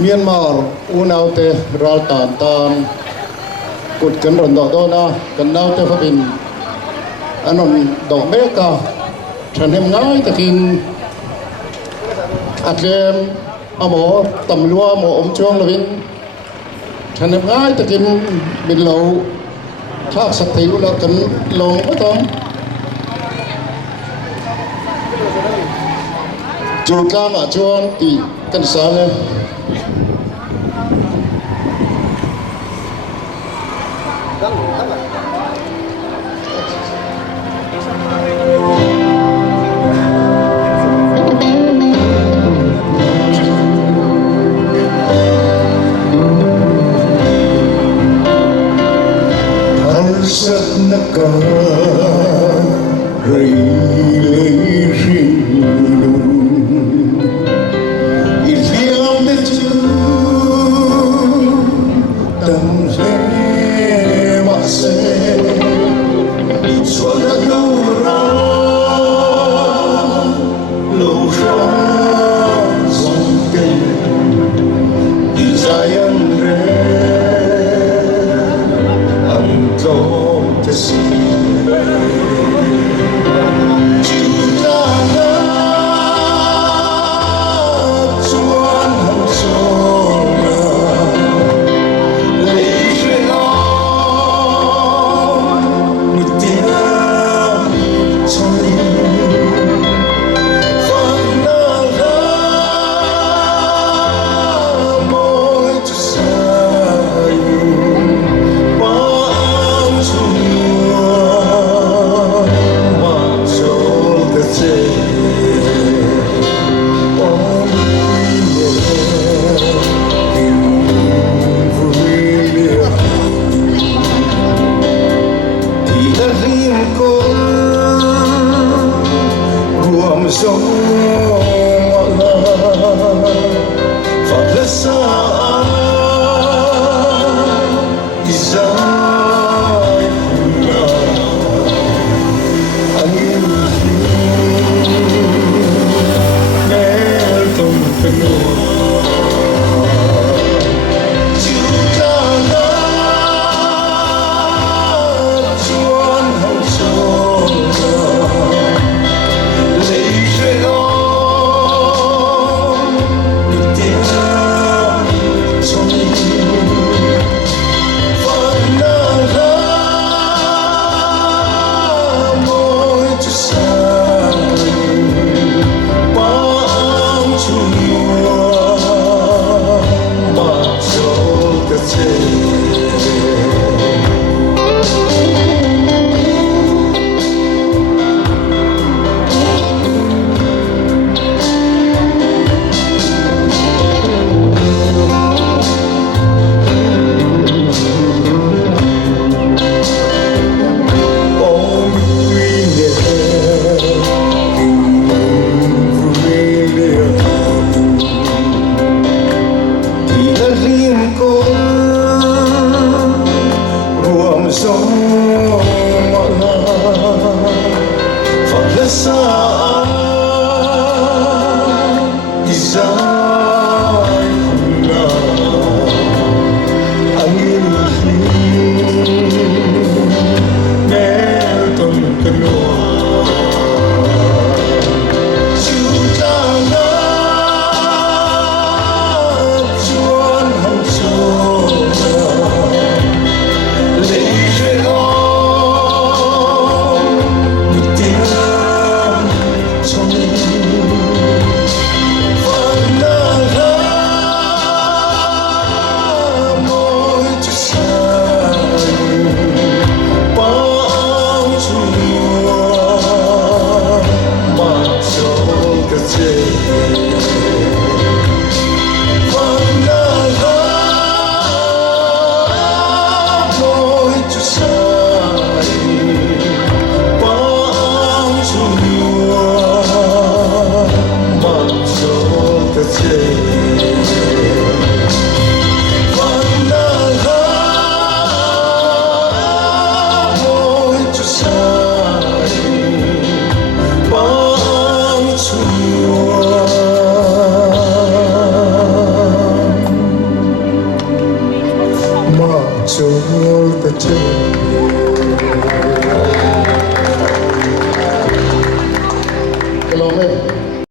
Myanmar unaute ral tan tan kut kan ron do na kan naute phapin anon do meka thanem ngai takin atlem amo tamlua mo chuang lovin thanem ngai takin min lo thak sak thei la kan long patom chu kama chuan ti kan sale sắc naka rơi lấy riêng lùng ít liang để chưa tâm rẽ mà sẽ xóa đã đâu ra lâu ra dòng cây đi dài ăn rẽ to see sống và rất xa đi ra anh yêu em không phải trôi ta trở về